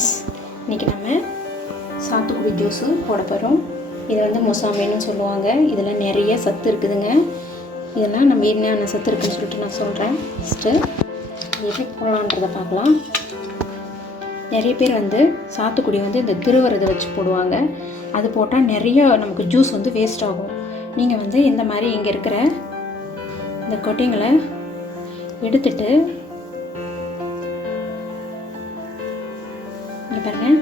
Friends, இன்றைக்கி நம்ம சாத்துக்குடி ஜூஸு போட போகிறோம். இது வந்து மொசாம்பின்னு சொல்லுவாங்க. இதில் நிறைய சத்து இருக்குதுங்க. இதெல்லாம் நம்ம என்னென்ன சத்து இருக்குதுன்னு சொல்லிட்டு நான் சொல்கிறேன். ஃபஸ்ட்டு எப்படி போடலான்றதை பார்க்கலாம். நிறைய பேர் வந்து சாத்துக்குடி வந்து இந்த திருவரதை வச்சு போடுவாங்க. அது போட்டால் நிறைய நமக்கு ஜூஸ் வந்து வேஸ்ட் ஆகும். நீங்கள் வந்து இந்த மாதிரி இங்கே இருக்கிற இந்த கொட்டைங்களை எடுத்துட்டு இங்கே பாருங்கள்,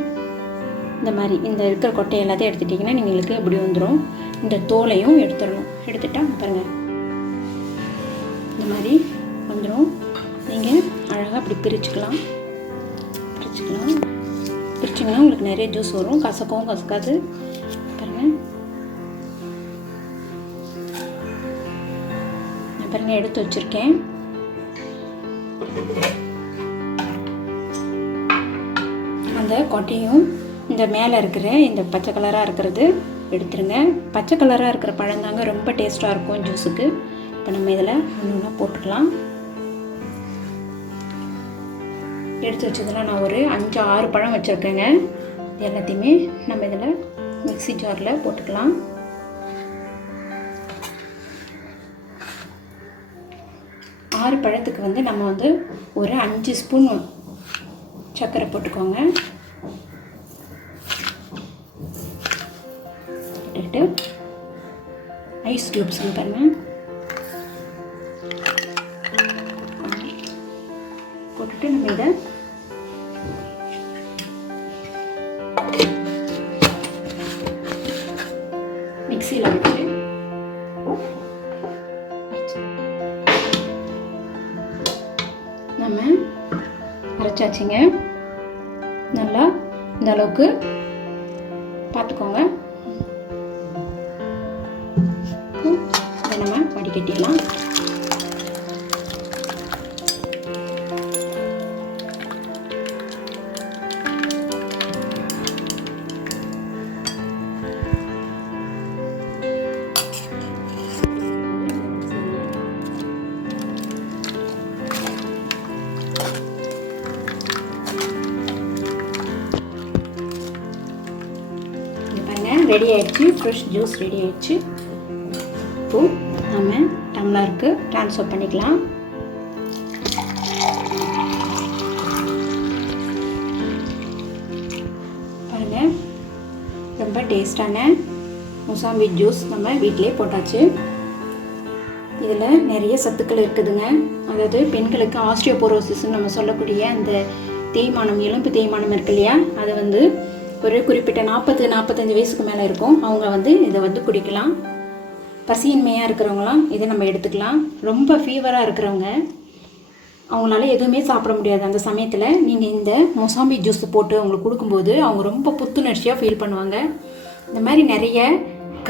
இந்த மாதிரி இந்த இருக்கிற கொட்டை எல்லாத்தையும் எடுத்துட்டிங்கன்னா நீங்களுக்கு அப்படி வந்துடும். இந்த தோலையும் எடுத்துடணும். எடுத்துட்டா பாருங்கள், இந்த மாதிரி வந்துடும். நீங்கள் அழகாக அப்படி பிரிச்சுக்கலாம். பிரிச்சிங்கன்னா உங்களுக்கு நிறைய ஜூஸ் வரும். கசக்கவும் கசக்காது. பாருங்கள், நான் பாருங்கள் எடுத்து வச்சுருக்கேன். அந்த கொட்டையும் இந்த மேலே இருக்கிற இந்த பச்சை கலராக இருக்கிறது எடுத்துருங்க. பச்சை கலராக இருக்கிற பழந்தாங்க ரொம்ப டேஸ்ட்டாக இருக்கும் ஜூஸுக்கு. இப்போ நம்ம இதில் ஒன்று போட்டுக்கலாம். எடுத்து வச்சதெல்லாம் நான் ஒரு 5-6 பழம் வச்சுருக்கேங்க. எல்லாத்தையுமே நம்ம இதில் மிக்ஸி ஜாரில் போட்டுக்கலாம். ஆறு பழத்துக்கு வந்து நம்ம வந்து ஒரு 5 ஸ்பூன் சர்க்கரை போட்டுக்கோங்க. போட்டுட்டு ஐஸ் க்யூப்ஸ் பாருங்கள் போட்டுட்டு நம்ம இதை மிக்சியில் விட்டு நம்ம அரைச்சாச்சுங்க. நல்லா இந்த அளவுக்கு பார்த்துக்கோங்க. இதை நம்ம வடிகட்டிடலாம். ரெடி ஆயிடுச்சு. ஃப்ரெஷ் ஜூஸ் ரெடி ஆயிடுச்சு. இப்போ நம்ம டம்ளருக்கு ட்ரான்ஸ்ஃபர் பண்ணிக்கலாம். பாருங்கள், ரொம்ப டேஸ்டான மொசாம்பி ஜூஸ் நம்ம வீட்டிலே போட்டாச்சு. இதில் நிறைய சத்துக்கள் இருக்குதுங்க. அதாவது பெண்களுக்கு ஆஸ்டியோபோரோசிஸ்ன்னு நம்ம சொல்லக்கூடிய அந்த தேய்மானம், எலும்பு தேய்மானம் இருக்கு இல்லையா, அதை வந்து ஒரு குறிப்பிட்ட 40-45 வயசுக்கு மேலே இருக்கும். அவங்க வந்து இதை வந்து குடிக்கலாம். பசியின்மையாக இருக்கிறவங்களாம் இதை நம்ம எடுத்துக்கலாம். ரொம்ப ஃபீவராக இருக்கிறவங்க, அவங்களால எதுவுமே சாப்பிட முடியாது அந்த சமயத்தில் நீங்கள் இந்த மொசாம்பி ஜூஸ் போட்டு அவங்களுக்கு கொடுக்கும்போது அவங்க ரொம்ப புத்துணர்ச்சியாக ஃபீல் பண்ணுவாங்க. இந்த மாதிரி நிறைய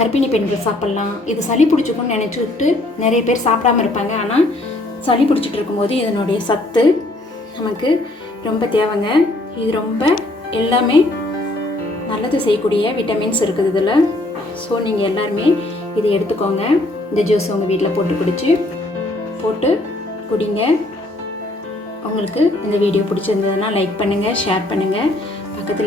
கர்ப்பிணி பெண்கள் சாப்பிட்லாம். இது சளி பிடிச்சிக்கும்னு நினச்சிட்டு நிறைய பேர் சாப்பிடாமல் இருப்பாங்க. ஆனால் சளி பிடிச்சிட்டு இருக்கும்போது இதனுடைய சத்து நமக்கு ரொம்ப தேவைங்க. இது ரொம்ப எல்லாமே நல்லது செய்யக்கூடிய விட்டமின்ஸ் இருக்குது இதில். ஸோ நீங்கள் எல்லாருமே இதை எடுத்துக்கோங்க. இந்த ஜூஸ் உங்கள் வீட்டில் போட்டு குடிங்க. உங்களுக்கு இந்த வீடியோ பிடிச்சிருந்ததுன்னா லைக் பண்ணுங்கள், ஷேர் பண்ணுங்கள். பக்கத்தில்